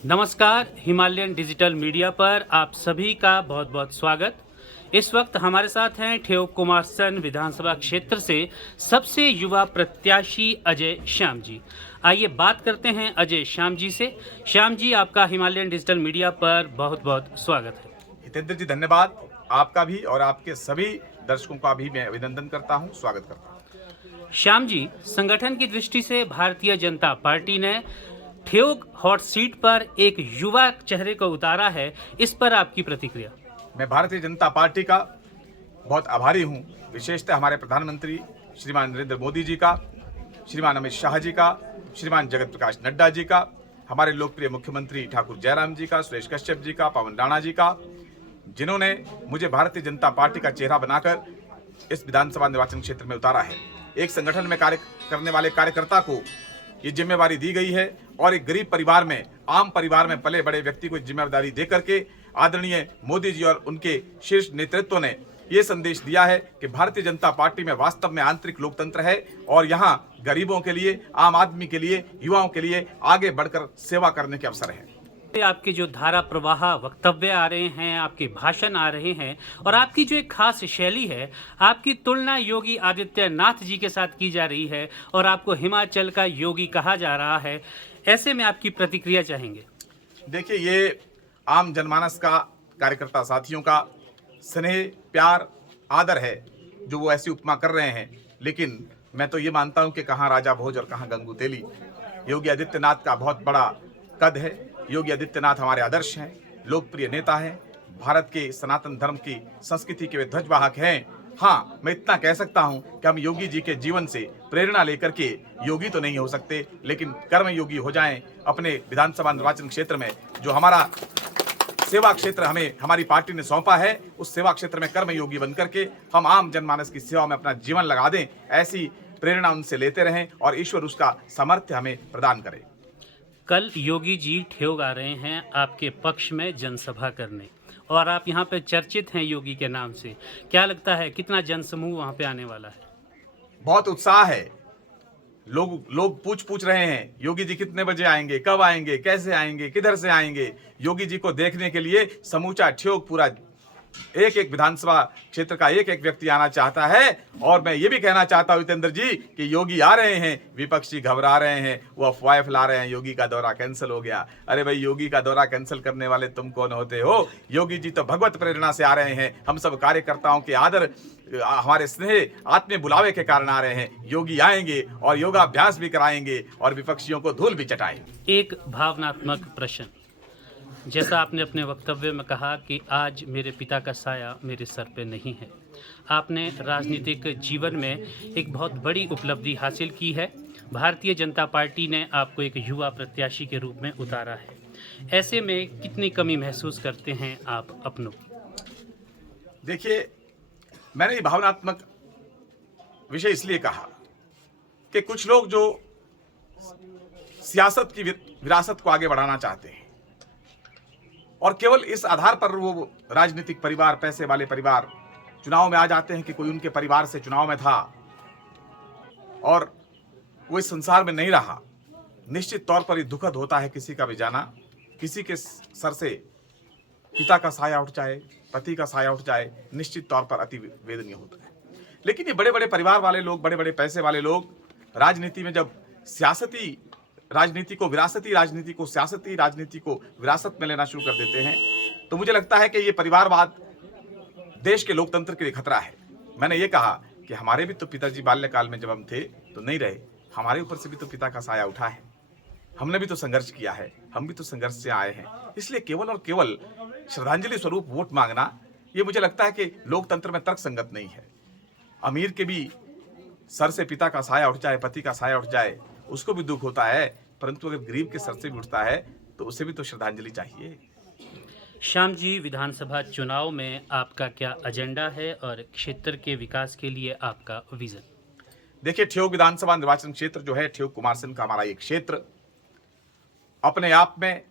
नमस्कार, Himalayan digital media पर आप सभी का बहुत बहुत स्वागत। इस वक्त हमारे साथ हैं ठेउक कुमारसैन विधानसभा क्षेत्र से सबसे युवा प्रत्याशी अजय श्याम जी। आइए बात करते हैं अजय श्याम जी से। श्याम जी, आपका हिमालयन डिजिटल मीडिया पर बहुत बहुत स्वागत है। हितेंद्र जी, धन्यवाद। आपका भी और आपके सभी दर्शकों का भी मैं अभिनंदन करता हूं, स्वागत करता हूं। श्याम जी, संगठन की दृष्टि से भारतीय जनता पार्टी ने ठेउक हॉट सीट पर एक युवा चेहरे को उतारा है, इस पर आपकी प्रतिक्रिया? मैं भारतीय जनता पार्टी का बहुत आभारी हूं, विशेषतः हमारे प्रधानमंत्री श्रीमान नरेंद्र मोदी जी का, श्रीमान अमित शाह जी का, श्रीमान जगत प्रकाश नड्डा जी का, हमारे लोकप्रिय मुख्यमंत्री ठाकुर जयराम जी का, सुरेश कश्यप जी का, पवन राणा जी का, जिन्होंने मुझे भारतीय जनता पार्टी का चेहरा बनाकर इस विधानसभा निर्वाचन क्षेत्र में उतारा है। एक संगठन में कार्य करने वाले कार्यकर्ता को ये जिम्मेवारी दी गई है और एक गरीब परिवार में, आम परिवार में पले बड़े व्यक्ति को जिम्मेदारी दे करके आदरणीय मोदी जी और उनके शीर्ष नेतृत्व ने ये संदेश दिया है कि भारतीय जनता पार्टी में वास्तव में आंतरिक लोकतंत्र है और यहाँ गरीबों के लिए, आम आदमी के लिए, युवाओं के लिए आगे बढ़कर सेवा करने के अवसर है। आपके जो धारा प्रवाह वक्तव्य आ रहे हैं, आपके भाषण आ रहे हैं और आपकी जो एक खास शैली है, आपकी तुलना योगी आदित्यनाथ जी के साथ की जा रही है और आपको हिमाचल का योगी कहा जा रहा है। ऐसे में आपकी प्रतिक्रिया चाहेंगे? देखिए, ये आम जनमानस का, कार्यकर्ता साथियों का स्नेह, प्यार, आदर है जो वो ऐसी उपमा कर रहे हैं, लेकिन मैं तो ये मानता हूं कि कहाँ राजा भोज और कहाँ गंगू तेली। योगी आदित्यनाथ का बहुत बड़ा कद है। योगी आदित्यनाथ हमारे आदर्श हैं, लोकप्रिय नेता हैं, भारत के सनातन धर्म की संस्कृति के वे ध्वजवाहक हैं। हाँ, मैं इतना कह सकता हूं कि हम योगी जी के जीवन से प्रेरणा लेकर के योगी तो नहीं हो सकते, लेकिन कर्म योगी हो जाएं। अपने विधानसभा निर्वाचन क्षेत्र में जो हमारा सेवा क्षेत्र हमें हमारी पार्टी ने सौंपा है, उस सेवा क्षेत्र में कर्म योगी बनकर के हम आम जनमानस की सेवा में अपना जीवन लगा दें, ऐसी प्रेरणा उनसे लेते रहें और ईश्वर उसका सामर्थ्य हमें प्रदान करे। कल योगी जी ठेउक आ रहे हैं आपके पक्ष में जनसभा करने और आप यहाँ पे चर्चित हैं योगी के नाम से। क्या लगता है कितना जनसमूह वहाँ पे आने वाला है? बहुत उत्साह है। लोग पूछ रहे हैं योगी जी कितने बजे आएंगे, कब आएंगे, कैसे आएंगे, किधर से आएंगे। योगी जी को देखने के लिए समूचा ठेउक, पूरा एक एक विधानसभा क्षेत्र का एक एक व्यक्ति आना चाहता है। और मैं ये भी कहना चाहता हूं हितेंद्र जी कि योगी आ रहे हैं, विपक्षी घबरा रहे हैं, वो अफवाहें फैला रहे हैं योगी का दौरा कैंसिल हो गया। अरे भाई, योगी का दौरा कैंसिल करने वाले तुम कौन होते हो? योगी जी तो भगवत प्रेरणा से आ रहे हैं। हम सब कार्यकर्ताओं के आदर, हमारे स्नेह, आत्मीय बुलावे के कारण आ रहे हैं। योगी आएंगे और योगाभ्यास भी कराएंगे और विपक्षियों को धूल भी चटाएंगे। एक भावनात्मक प्रश्न, जैसा आपने अपने वक्तव्य में कहा कि आज मेरे पिता का साया मेरे सर पे नहीं है, आपने राजनीतिक जीवन में एक बहुत बड़ी उपलब्धि हासिल की है। भारतीय जनता पार्टी ने आपको एक युवा प्रत्याशी के रूप में उतारा है। ऐसे में कितनी कमी महसूस करते हैं आप अपनों की? देखिए, मैंने ये भावनात्मक विषय इसलिए कहा कि कुछ लोग जो सियासत की विरासत को आगे बढ़ाना चाहते हैं और केवल इस आधार पर वो राजनीतिक परिवार, पैसे वाले परिवार चुनाव में आ जाते हैं कि कोई उनके परिवार से चुनाव में था और वो इस संसार में नहीं रहा। निश्चित तौर पर ये दुखद होता है किसी का भी जाना, किसी के सर से पिता का साया उठ जाए, पति का साया उठ जाए, निश्चित तौर पर अति वेदनीय होता है। लेकिन ये बड़े बड़े परिवार वाले लोग, बड़े बड़े पैसे वाले लोग राजनीति में जब सियासती राजनीति को, विरासती राजनीति को, सियासती राजनीति को विरासत में लेना शुरू कर देते हैं, तो मुझे लगता है कि ये परिवारवाद देश के लोकतंत्र के लिए खतरा है। मैंने ये कहा कि हमारे भी तो पिताजी बाल्यकाल में जब हम थे तो नहीं रहे, हमारे ऊपर से भी तो पिता का साया उठा है, हमने भी तो संघर्ष किया है, हम भी तो संघर्ष से आए हैं। इसलिए केवल और केवल श्रद्धांजलि स्वरूप वोट मांगना, ये मुझे लगता है कि लोकतंत्र में तर्क संगत नहीं है। अमीर के भी सर से पिता का साया उठ जाए, पति का साया उठ जाए, उसको भी दुख होता है, परंतु अगर गरीब के सर से भी उठता है तो उसे भी तो श्रद्धांजलि चाहिए। श्याम जी, विधानसभा चुनाव में आपका क्या एजेंडा है और क्षेत्र के विकास के लिए आपका विजन? देखिए, ठेउक विधानसभा निर्वाचन क्षेत्र जो है, ठेउक कुमारसैन का हमारा एक क्षेत्र अपने आप में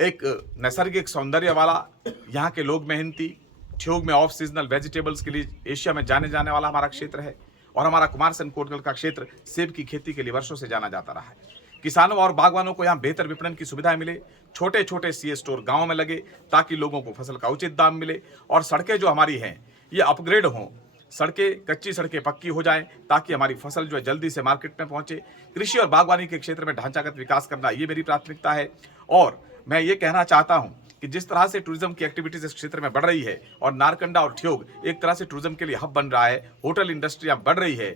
एक नैसर्गिक सौंदर्य वाला, यहाँ के लोग मेहनती, ठेउक में ऑफ सीजनल वेजिटेबल्स के लिए एशिया में जाने जाने वाला हमारा क्षेत्र है और हमारा कुमारसैन कोटगढ़ का क्षेत्र सेब की खेती के लिए वर्षों से जाना जाता रहा है। किसानों और बागवानों को यहाँ बेहतर विपणन की सुविधाएं मिले, छोटे छोटे सीए स्टोर गाँव में लगे ताकि लोगों को फसल का उचित दाम मिले, और सड़कें जो हमारी हैं ये अपग्रेड हों, सड़कें कच्ची सड़कें पक्की हो जाएं ताकि हमारी फसल जो है जल्दी से मार्केट में पहुंचे। कृषि और बागवानी के क्षेत्र में ढांचागत विकास करना ये मेरी प्राथमिकता है। और मैं ये कहना चाहता हूं कि जिस तरह से टूरिज्म की एक्टिविटीज इस क्षेत्र में बढ़ रही है और नारकंडा और ठियोग एक तरह से टूरिज्म के लिए हब बन रहा है, होटल इंडस्ट्री अब बढ़ रही है,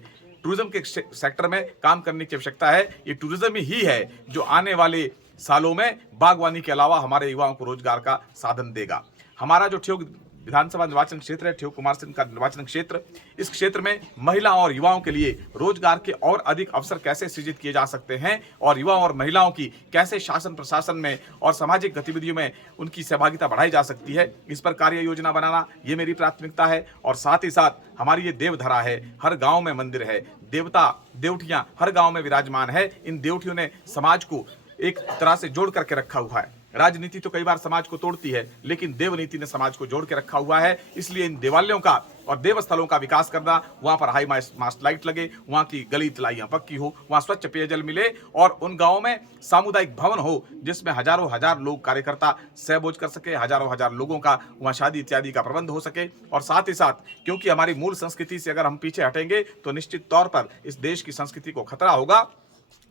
टूरिज्म के सेक्टर में काम करने की आवश्यकता है। ये टूरिज्म ही है जो आने वाले सालों में बागवानी के अलावा हमारे युवाओं को रोजगार का साधन देगा। हमारा जो ठियोग विधानसभा निर्वाचन क्षेत्र है, ठियोग कुमार सिंह का निर्वाचन क्षेत्र, इस क्षेत्र में महिलाओं और युवाओं के लिए रोजगार के और अधिक अवसर कैसे सृजित किए जा सकते हैं और युवाओं और महिलाओं की कैसे शासन प्रशासन में और सामाजिक गतिविधियों में उनकी सहभागिता बढ़ाई जा सकती है, इस पर कार्य योजना बनाना ये मेरी प्राथमिकता है। और साथ ही साथ हमारी ये देवधरा है, हर गाँव में मंदिर है, देवता देवटियां हर गाँव में विराजमान है। इन देवटियों ने समाज को एक तरह से जोड़ करके रखा हुआ है। राजनीति तो कई बार समाज को तोड़ती है, लेकिन देवनीति ने समाज को जोड़ के रखा हुआ है। इसलिए इन देवालयों का और देवस्थलों का विकास करना, वहां पर हाई मास्ट लाइट लगे, वहां की गली तलाइयां पक्की हो, वहां स्वच्छ पेयजल मिले और उन गांवों में सामुदायिक भवन हो जिसमें हजारों हजार लोग कार्यकर्ता सहभोज कर सके, हजारों हजार लोगों का वहां शादी इत्यादि का प्रबंध हो सके। और साथ ही साथ क्योंकि हमारी मूल संस्कृति से अगर हम पीछे हटेंगे तो निश्चित तौर पर इस देश की संस्कृति को खतरा होगा।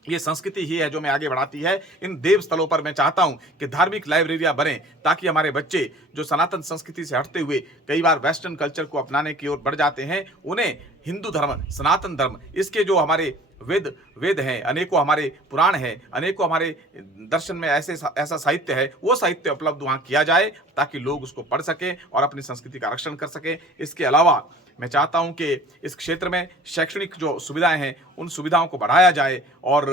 ये संस्कृति ही है जो हमें आगे बढ़ाती है। इन देव स्थलों पर मैं चाहता हूं कि धार्मिक लाइब्रेरियां बने ताकि हमारे बच्चे जो सनातन संस्कृति से हटते हुए कई बार वेस्टर्न कल्चर को अपनाने की ओर बढ़ जाते हैं, उन्हें हिंदू धर्म, सनातन धर्म, इसके जो हमारे वेद हैं, अनेकों हमारे पुराण हैं, अनेकों हमारे दर्शन में ऐसा साहित्य है, वो साहित्य उपलब्ध वहाँ किया जाए ताकि लोग उसको पढ़ सकें और अपनी संस्कृति का रक्षण कर सकें। इसके अलावा मैं चाहता हूं कि इस क्षेत्र में शैक्षणिक जो सुविधाएं हैं उन सुविधाओं को बढ़ाया जाए और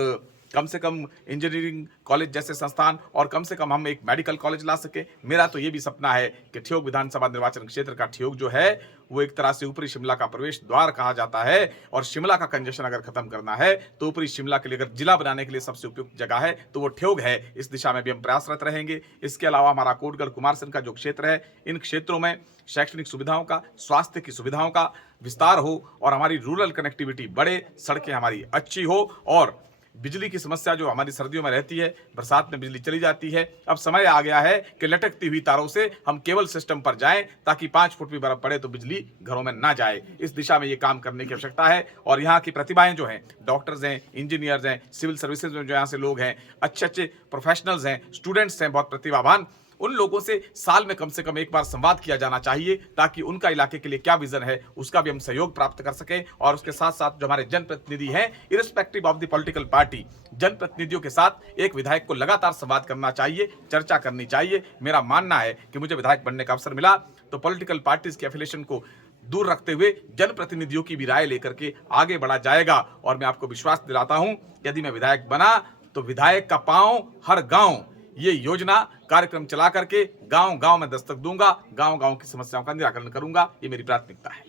कम से कम इंजीनियरिंग कॉलेज जैसे संस्थान और कम से कम हम एक मेडिकल कॉलेज ला सके। मेरा तो ये भी सपना है कि ठियोग विधानसभा निर्वाचन क्षेत्र का ठियोग जो है वो एक तरह से ऊपरी शिमला का प्रवेश द्वार कहा जाता है और शिमला का कंजेशन अगर खत्म करना है तो ऊपरी शिमला के लिए अगर जिला बनाने के लिए सबसे उपयुक्त जगह है तो वो ठियोग है। इस दिशा में भी हम प्रयासरत रहेंगे। इसके अलावा हमारा कोटगढ़ कुमारसैन का जो क्षेत्र है, इन क्षेत्रों में शैक्षणिक सुविधाओं का, स्वास्थ्य की सुविधाओं का विस्तार हो और हमारी रूरल कनेक्टिविटी बढ़े, सड़कें हमारी अच्छी हो और बिजली की समस्या जो हमारी सर्दियों में रहती है, बरसात में बिजली चली जाती है, अब समय आ गया है कि लटकती हुई तारों से हम केबल सिस्टम पर जाएं ताकि 5 फुट भी बर्फ पड़े तो बिजली घरों में ना जाए। इस दिशा में ये काम करने की आवश्यकता है। और यहाँ की प्रतिभाएं जो हैं, डॉक्टर्स हैं, इंजीनियर्स हैं, सिविल सर्विसेज में जो यहाँ से लोग हैं, अच्छे अच्छे प्रोफेशनल्स हैं, स्टूडेंट्स हैं बहुत प्रतिभावान, उन लोगों से साल में कम से कम एक बार संवाद किया जाना चाहिए ताकि उनका इलाके के लिए क्या विजन है उसका भी हम सहयोग प्राप्त कर सकें। और उसके साथ साथ जो हमारे जनप्रतिनिधि हैं, irrespective of the political party, जनप्रतिनिधियों के साथ एक विधायक को लगातार संवाद करना चाहिए, चर्चा करनी चाहिए। मेरा मानना है कि मुझे विधायक बनने का अवसर मिला तो पॉलिटिकल पार्टीज के एफिलिएशन को दूर रखते हुए जनप्रतिनिधियों की भी राय लेकर के आगे बढ़ा जाएगा। और मैं आपको विश्वास दिलाता हूं, यदि मैं विधायक बना तो विधायक का पांव हर गांव ये योजना कार्यक्रम चला करके गांव गांव में दस्तक दूंगा, गांव गांव की समस्याओं का निराकरण करूंगा। ये मेरी प्राथमिकता है।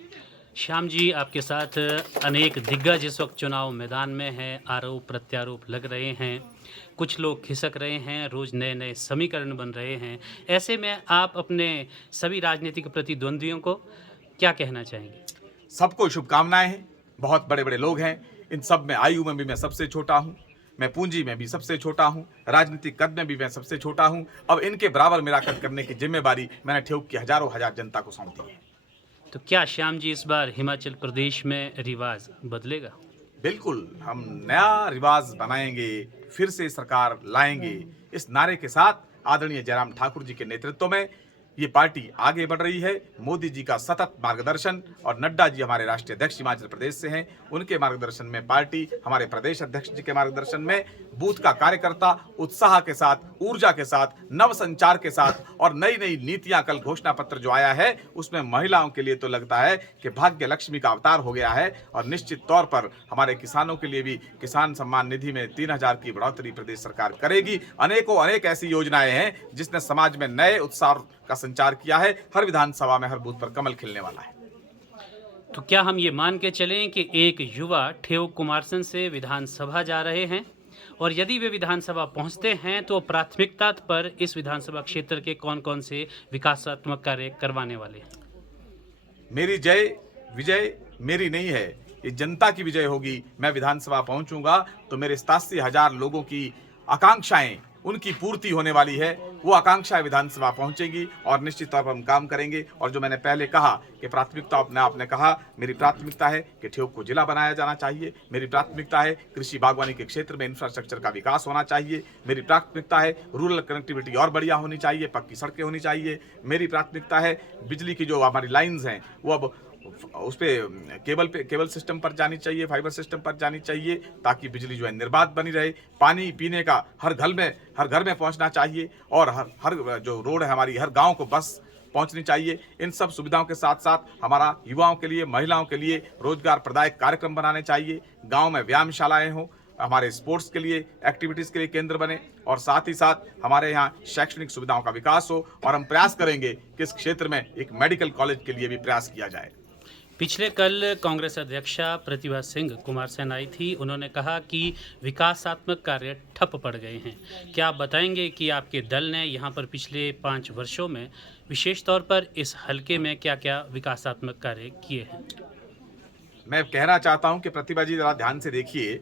श्याम जी, आपके साथ अनेक दिग्गज इस वक्त चुनाव मैदान में हैं, आरोप प्रत्यारोप लग रहे हैं, कुछ लोग खिसक रहे हैं, रोज़ नए नए समीकरण बन रहे हैं। ऐसे में आप अपने सभी राजनीतिक प्रतिद्वंदियों को क्या कहना चाहेंगे? सबको शुभकामनाएं हैं। बहुत बड़े बड़े लोग हैं, इन सब में आयु में भी मैं सबसे छोटा हूं, मैं पूंजी में भी सबसे छोटा हूं, राजनीतिक कद में भी मैं सबसे छोटा हूं। अब इनके बराबर मेरा कद करने की जिम्मेदारी मैंने ठियोग की हजारों हजार जनता को सौंपी है। तो क्या श्याम जी इस बार हिमाचल प्रदेश में रिवाज बदलेगा? बिल्कुल, हम नया रिवाज बनाएंगे, फिर से सरकार लाएंगे। इस नारे के साथ आदरणीय जयराम ठाकुर जी के नेतृत्व में ये पार्टी आगे बढ़ रही है। मोदी जी का सतत मार्गदर्शन और नड्डा जी हमारे राष्ट्रीय अध्यक्ष हिमाचल प्रदेश से हैं, उनके मार्गदर्शन में पार्टी, हमारे प्रदेश अध्यक्ष जी के मार्गदर्शन में बूथ का कार्यकर्ता उत्साह के साथ, ऊर्जा के साथ, नव संचार के साथ और नई नई नीतियां, कल घोषणा पत्र जो आया है उसमें महिलाओं के लिए तो लगता है कि भाग्य लक्ष्मी का अवतार हो गया है। और निश्चित तौर पर हमारे किसानों के लिए भी किसान सम्मान निधि में 3000 की बढ़ोतरी प्रदेश सरकार करेगी। अनेक ऐसी योजनाएं हैं जिसने समाज में नए उत्साह का संचार किया है। हर विधानसभा में हर बूथ पर कमल खिलने वाला है। तो क्या हम ये मान के चलें कि एक युवा ठियोग कुमारसैन से विधानसभा जा रहे हैं और यदि वे विधानसभा पहुंचते हैं तो प्राथमिकता पर इस विधानसभा क्षेत्र के कौन कौन से विकासात्मक कार्य करवाने वाले हैं? मेरी जय विजय मेरी नहीं है, ये जनता की विजय होगी। मैं विधानसभा पहुंचूंगा तो मेरे 87,000 लोगों की आकांक्षाएं, उनकी पूर्ति होने वाली है। वो आकांक्षाएं विधानसभा पहुंचेगी और निश्चित तौर पर हम काम करेंगे। और जो मैंने पहले कहा कि प्राथमिकता, अपने आपने कहा, मेरी प्राथमिकता है कि ठियोग को जिला बनाया जाना चाहिए। मेरी प्राथमिकता है कृषि बागवानी के क्षेत्र में इंफ्रास्ट्रक्चर का विकास होना चाहिए। मेरी प्राथमिकता है रूरल कनेक्टिविटी और बढ़िया होनी चाहिए, पक्की सड़कें होनी चाहिए। मेरी प्राथमिकता है बिजली की जो हमारी लाइन्स हैं वो अब उस पे केबल सिस्टम पर जानी चाहिए, फाइबर सिस्टम पर जानी चाहिए, ताकि बिजली जो है निर्बाध बनी रहे। पानी पीने का हर घर में पहुंचना चाहिए और हर जो रोड है हमारी, हर गांव को बस पहुंचनी चाहिए। इन सब सुविधाओं के साथ साथ हमारा युवाओं के लिए, महिलाओं के लिए रोजगार प्रदायक कार्यक्रम बनाने चाहिए। गाँव में व्यायामशालाएं हों, हमारे स्पोर्ट्स के लिए, एक्टिविटीज़ के लिए केंद्र बने और साथ ही साथ हमारे यहाँ शैक्षणिक सुविधाओं का विकास हो। और हम प्रयास करेंगे कि इस क्षेत्र में एक मेडिकल कॉलेज के लिए भी प्रयास किया जाए। पिछले कल कांग्रेस अध्यक्षा प्रतिभा सिंह कुमार सेन आई थी। उन्होंने कहा कि विकासात्मक कार्य ठप पड़ गए हैं। क्या आप बताएंगे कि आपके दल ने यहाँ पर पिछले 5 वर्षों में विशेष तौर पर इस हलके में क्या क्या विकासात्मक कार्य किए हैं? मैं कहना चाहता हूं कि प्रतिभा जी जरा ध्यान से देखिए।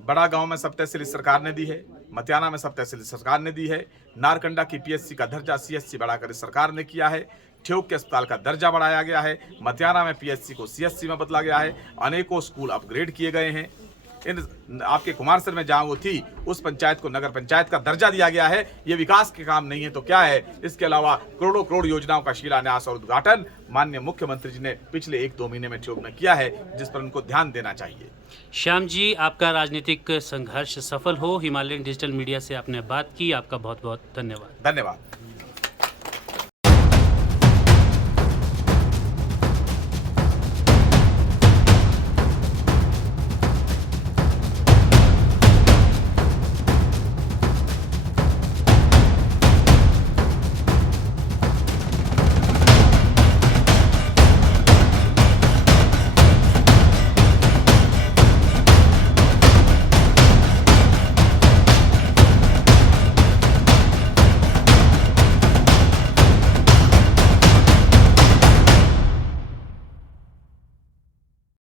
बड़ा गांव में सब तहसील सरकार ने दी है, मतियाना में सब तहसील सरकार ने दी है, नारकंडा की पीएचसी का दर्जा सीएचसी बढ़ाकर सरकार ने किया है, ठियोग के अस्पताल का दर्जा बढ़ाया गया है, मतियाना में पीएचसी को सीएचसी में बदला गया है, अनेकों स्कूल अपग्रेड किए गए हैं। इन आपके कुमारसर में जहां वो थी उस पंचायत को नगर पंचायत का दर्जा दिया गया है। ये विकास के काम नहीं है तो क्या है? इसके अलावा करोड़ों करोड़ योजनाओं का शिलान्यास और उद्घाटन माननीय मुख्यमंत्री जी ने पिछले 1-2 महीने में ठियोग में किया है, जिस पर उनको ध्यान देना चाहिए। श्याम जी, आपका राजनीतिक संघर्ष सफल हो। हिमालयन डिजिटल मीडिया से आपने बात की, आपका बहुत बहुत धन्यवाद। धन्यवाद।